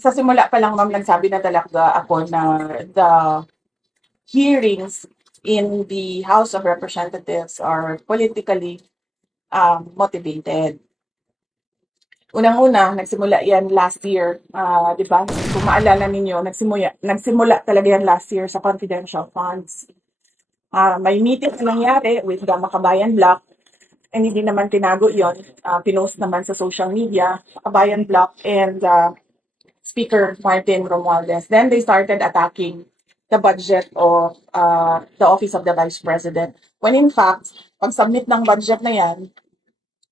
sa simula pa lang, ma'am, nagsabi na talaga ako na the hearings in the House of Representatives are politically motivated. Unang-una, nagsimula yan last year, di ba? Kung maalala ninyo, nagsimula talaga yan last year sa confidential funds. May meeting na nangyari with the Makabayan Block, and hindi naman tinago yon, pinost naman sa social media, Makabayan Block and Speaker Martin Romualdez. Then they started attacking the budget of the Office of the Vice President. When in fact, pag-submit ng budget na yan,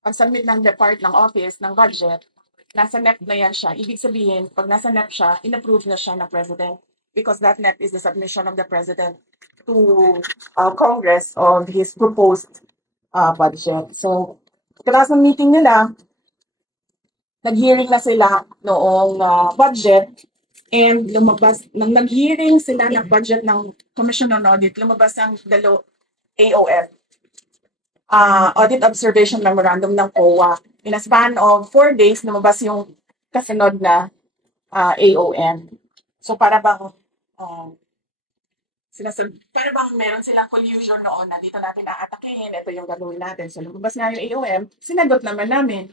pag-submit ng depart ng office ng budget, nasa NEP na yan siya. Ibig sabihin, pag nasa NEP siya, in-approve na siya ng President because that NEP is the submission of the President to Congress of his proposed budget. So, pagkatapos ng meeting nila, nag-hearing na sila noong budget and lumabas, nang nag-hearing sila ng budget ng Commission on Audit, lumabas ang AOM, Audit Observation Memorandum ng COA. In a span of 4 days, lumabas yung kasunod na AOM. So para bang para bang meron silang collusion noon na dito natin aatakihin, ito yung gagawin natin. So lumabas nga yung AOM, sinagot naman namin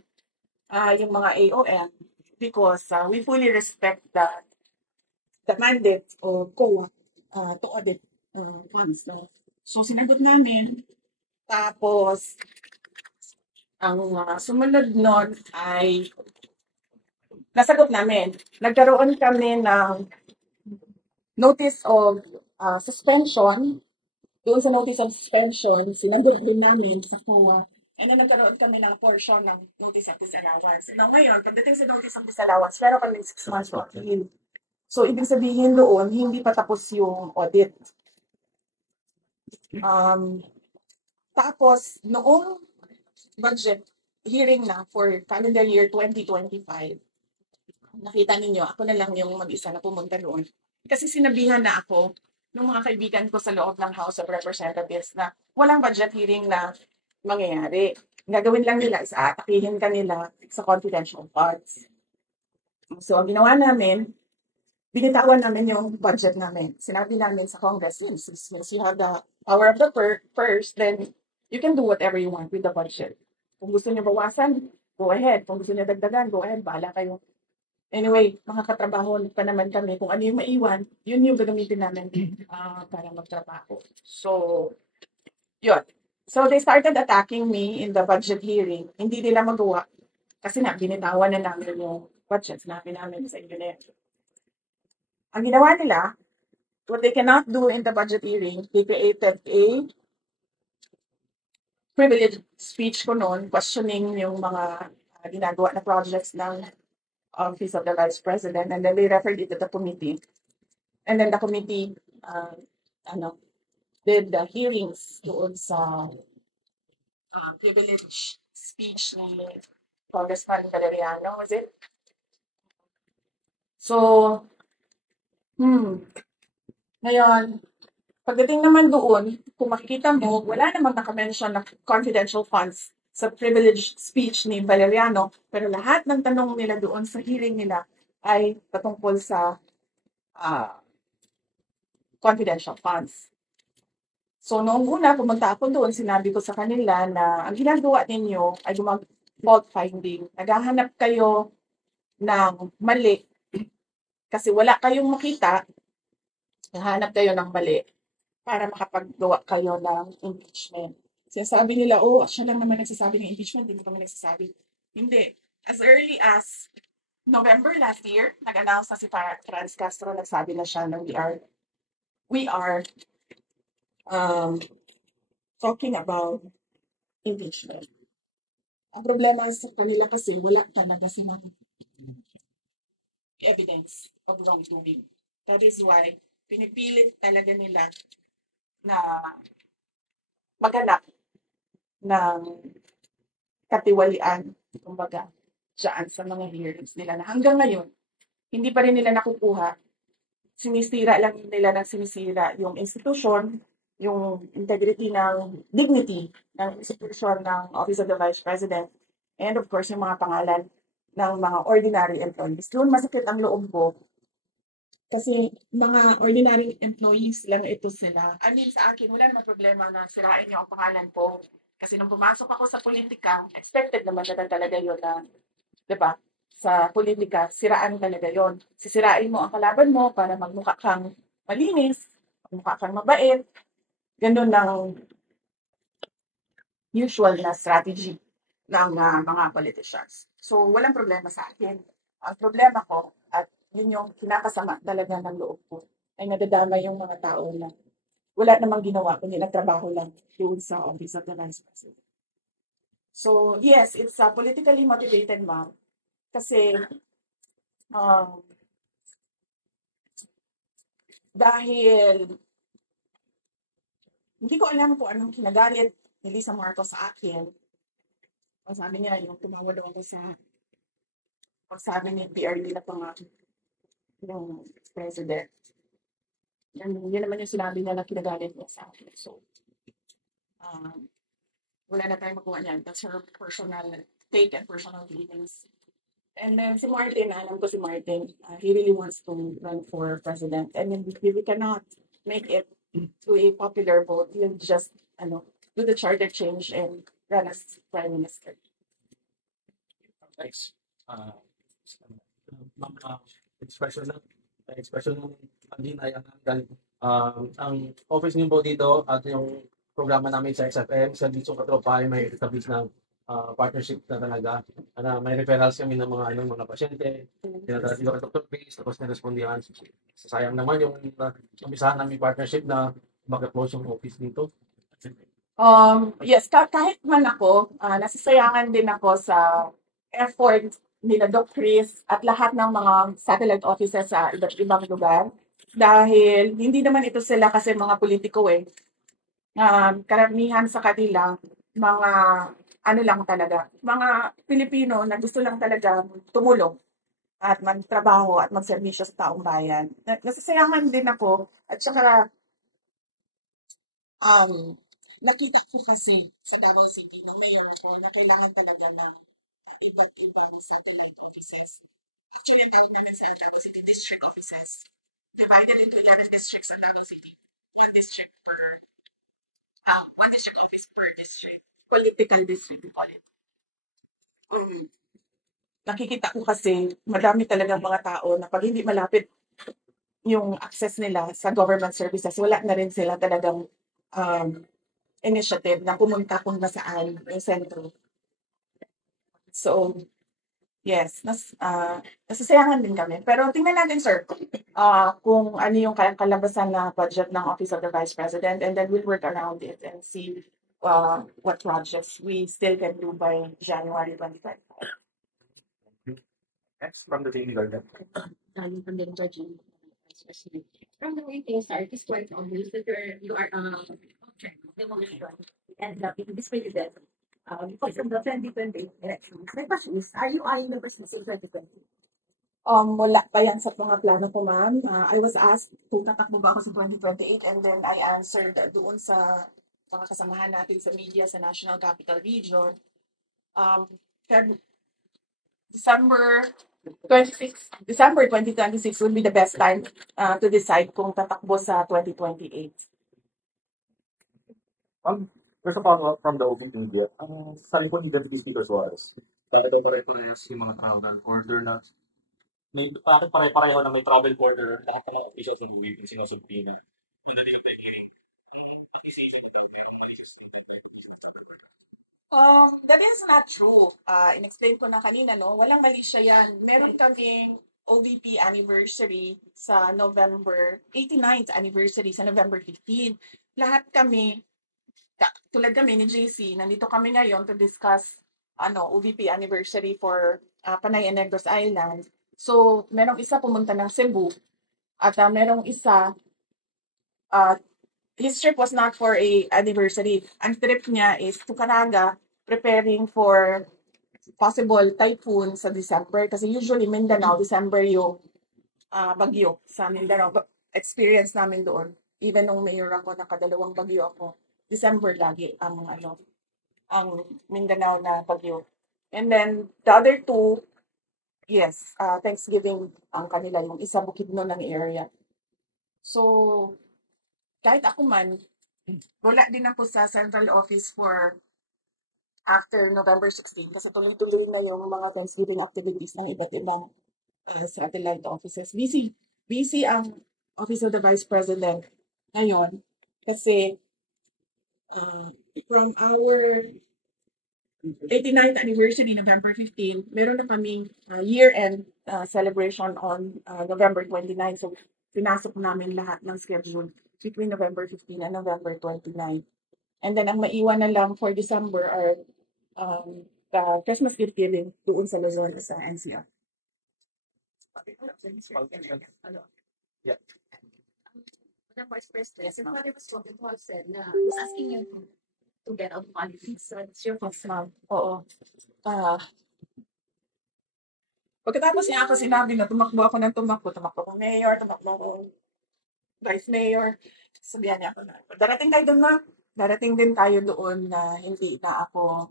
yung mga AOM because we fully respect the mandate of COA to audit funds. So sinagot namin. Tapos, ang sumunod nun ay nasagot namin. Nagkaroon kami ng notice of suspension. Doon sa notice of suspension, sinagot din namin sa COA. And then nagkaroon kami ng portion ng notice of disallowance. Now ngayon, pagdating sa notice of disallowance, meron kami 6 months to appeal. So, ibig sabihin doon, hindi pa tapos yung audit. Tapos, noong budget hearing na for calendar year 2025, nakita ninyo, ako na lang yung mag-isa na pumunta doon. Kasi sinabihan na ako ng mga kaibigan ko sa loob ng House of Representatives na walang budget hearing na mangyayari. Gagawin lang nila is aatakihin kanila sa confidential parts. So, ang ginawa namin, binitawan namin yung budget namin. Sinabi namin sa Congress, since you have the power of the purse, then you can do whatever you want with the budget. Kung gusto niyo bawasan, go ahead. Kung gusto niyo dagdagan, go ahead. Bahala kayo. Anyway, makakatrabaho pa naman kami. Kung ano yung maiwan, yun yung gagamitin namin para magtrabaho. So, yun. So, they started attacking me in the budget hearing. Hindi nila magawa kasi na binitawan na namin yung budget. Sinabi namin sa engineer. Ang ginawa nila, what they cannot do in the budget hearing, they created a privileged speech ko noon, questioning yung mga ginagawa na projects ng Office of the Vice President, and then they referred it to the committee. And then the committee did the hearings doon sa privilege speech ni Congressman Valeriano, was it? So, ngayon, pagdating naman doon, kung makikita mo, wala namang nakamention na confidential funds sa privilege speech ni Valeriano, pero lahat ng tanong nila doon sa hearing nila ay patungkol sa confidential funds. So, noong una, pumunta ako doon, sinabi ko sa kanila na ang ginagawa ninyo ay fault finding. Naghahanap kayo ng mali kasi wala kayong makita, naghahanap kayo ng mali para makapaggawa kayo ng impeachment. Sinasabi nila, oh, siya lang naman nagsasabi ng impeachment, hindi mo kami nagsasabi. Hindi. As early as November last year, nag-announce na si Franz Castro, nagsabi na siya na we are talking about impeachment. Ang problema sa kanila kasi wala talaga silang evidence of wrongdoing. That is why pinipilit talaga nila na maghanap ng katiwalian, kumbaga, dyan sa mga hearings nila na hanggang ngayon, hindi pa rin nila nakukuha. Sinisira lang nila ng sinisira yung institution, yung integrity ng dignity ng institution ng Office of the Vice President, and of course, yung mga pangalan ng mga ordinary employees. Doon masakit ang loob ko kasi mga ordinary employees lang ito sila. I mean, sa akin, wala namang problema na sirain niyo ang pangalan ko. Kasi nung pumasok ako sa politika, expected naman na talaga yun na, di ba? Sa politika, siraan talaga yon. Sisirain mo ang kalaban mo para magmukha kang malinis, magmukha kang mabait. Ganun ang usual na strategy ng mga politicians. So, walang problema sa akin. Ang problema ko, at yun yung kinakasama talaga ng loob ko, ay nadadama yung mga tao na wala namang ginawa, kundi nagtrabaho lang doon sa Office of the Vice President. So, yes, it's politically motivated, ma'am. Kasi, um, dahil hindi ko alam kung anong kinagalit ni Lisa Marcos sa akin. Ang sabi niya, yung tumawad daw ako sa pagsabi ni PRD na yung president. Yun naman yung sinabi niya na kinagalit niya sa akin. So, um, wala na tayong magawa niyan. That's her personal take and personal feelings. And then si Martin, alam ko si Martin, he really wants to run for president. And then if we cannot make it to a popular vote, he'll just do the charter change and run as prime minister. Thanks. Mga expression ng din ay ang office niyo po dito at yung programa namin sa XFM, sa Dito Katropa ay may establish ng partnership na talaga. May referrals kami ng mga pasyente, tinatawag dito kay Dr. Base, tapos nirespondihan. Sayang naman yung umpisahan namin partnership na mag-close yung office dito. Yes, kahit man ako, nasisayangan din ako sa effort nila Doc Chris at lahat ng mga satellite offices sa iba't ibang lugar. Dahil hindi naman ito sila kasi mga politiko eh. Karamihan sa kanila, mga ano lang talaga, mga Pilipino na gusto lang talaga tumulong at magtrabaho at magserbisyo sa taong bayan. Nasisayangan din ako at saka nakita ko kasi sa Davao City nung mayor ako na kailangan talaga ng iba't ibang satellite offices. Actually, ang tawag namin sa Davao City district offices. Divided into 11 districts sa Davao City. One district office per district. Political district, we call it. Nakikita ko kasi madami talagang mga tao na pag hindi malapit yung access nila sa government services, wala na rin sila talagang initiative na pumunta kung nasaan yung sentro. So, yes, nasasayangan din kami. Pero tingnan natin, sir, kung ano yung kalabasan na budget ng Office of the Vice President, and then we'll work around it and see what projects we still can do by January 25. Next, from the Daily Garden. From the judging, especially from the way things are, it is quite obvious that you are demolition and being discredited because of the 2020 elections. My question is, are you eyeing the presidency in 2020? Wala pa yan sa mga plano ko, ma'am. I was asked kung tatakbo ba ako sa 2028 and then I answered doon sa mga kasamahan natin sa media sa National Capital Region. December 2026 will be the best time to decide kung tatakbo sa 2028. First of all, from the open media, sabi po ni Deputy Speaker Suarez, Bakit daw pare-parehas yung mga travel order na bakit pare-pareho na may travel order lahat ng mga officials ng Philippines sinusubpina? Mandali lang tayo hearing. Ang decision na tayo pero That is not true. In-explain ko na kanina, no? Walang mali siya yan. Meron kaming OVP anniversary sa November, 89th anniversary sa November 15. Lahat kami, tulad kami ni JC, nandito kami ngayon to discuss OVP anniversary for Panay and Negros Island. So, merong isa pumunta ng Cebu at merong isa his trip was not for a anniversary. Ang trip niya is to Caraga, preparing for possible typhoon sa December. Kasi usually Mindanao, December yung bagyo sa Mindanao. Experience namin doon. Even nung mayor ako, nakadalawang bagyo ako. December lagi ang Mindanao na bagyo. And then, the other two, Yes, Thanksgiving ang kanila, yung isa Bukidnon ng area. So, kahit ako man, wala din ako sa central office for after November 16 kasi tuloy-tuloy na yung mga Thanksgiving activities ng iba't ibang satellite offices. Busy ang Office of the Vice President ngayon kasi uh, from our 89th anniversary, November 15, meron na kaming year-end celebration on November 29. So, pinasok namin lahat ng schedule between November 15 and November 29. And then, ang maiwan na lang for December are the Christmas gift giving doon sa Luzon sa NCR. Yeah. Madam Vice President, your father was talking to us said na was asking you to get out politics. So it's your Yes, ma'am. Oo. Pagkatapos niya ako sinabi na tumakbo ako ng tumakbo akong mayor, tumakbo akong vice mayor, sabihan niya ako na, darating tayo doon na, darating din tayo doon na hindi na ako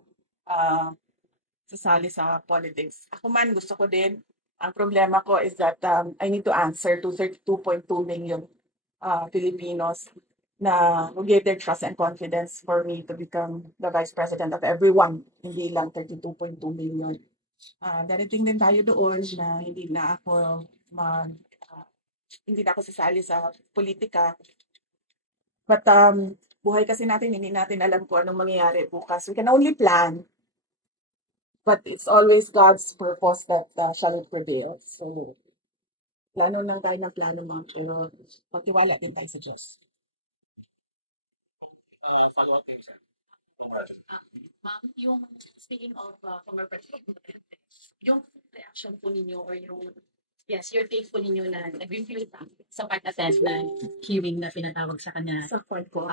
sasali sa politics. Ako man, gusto ko din. Ang problema ko is that I need to answer to 32.2 million Filipinos na who gave their trust and confidence for me to become the vice president of everyone, hindi lang 32.2 million. Darating din tayo doon na mag, ah, hindi na ako sasali sa politika. But buhay kasi natin, hindi natin alam kung anong mangyayari bukas. We can only plan, but it's always God's purpose that shall prevail. So, plano lang tayo ng plano mo, pero magtiwala din tayo sa Diyos. Follow-up kayo, sir. Ma'am, yung speaking of former President Duterte, yung reaction po ninyo or yung your take po ninyo na nag-review sa part-attend na hearing na pinatawag sa kanya. Sa point ko,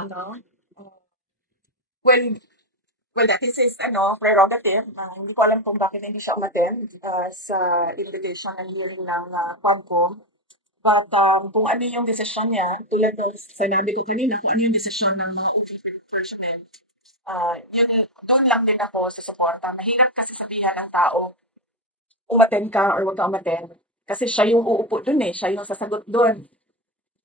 Well, that is his prerogative. Hindi ko alam kung bakit hindi siya umattend sa invitation ng hearing ng PubCom. But kung ano yung desisyon niya, tulad ng sinabi ko kanina, kung ano yung desisyon ng mga OV personnel, yun, doon lang din ako sa suporta. Mahirap kasi sabihan ng tao, umattend ka or huwag ka umattend. Kasi siya yung uupo doon siya yung sasagot doon.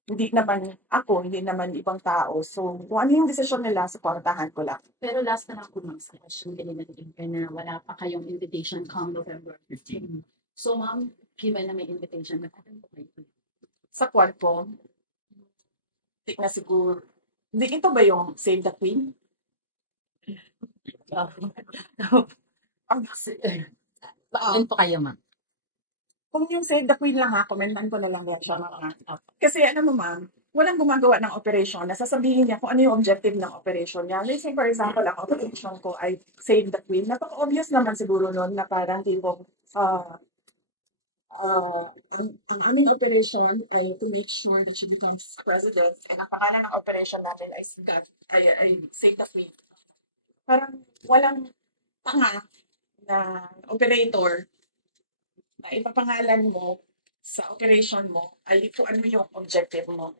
Hindi naman ako, hindi naman ibang tao. So, kung ano yung desisyon nila, suportahan ko lang. Pero last na lang po ma'am sa question kanina na wala pa kayong invitation come November 15. So ma'am, given na may invitation, mag-attend po kayo. Sa Quadcom, hindi na siguro. Hindi, ito ba yung Save the Queen? Attend po kayo ma'am. Kung yung Save the Queen lang komentan ko na lang yan siya mga. Kasi ma'am, walang gumagawa ng operation na sasabihin niya kung ano yung objective ng operation niya. Let's say, for example, ang operation ko ay Save the Queen. Napaka-obvious naman siguro nun na parang tipong ang aming operation ay to make sure that she becomes president and ang pangalan ng operation namin ay Save the Queen. Parang walang tanga na operator na ipapangalan mo sa operation mo ay kung ano yung objective mo.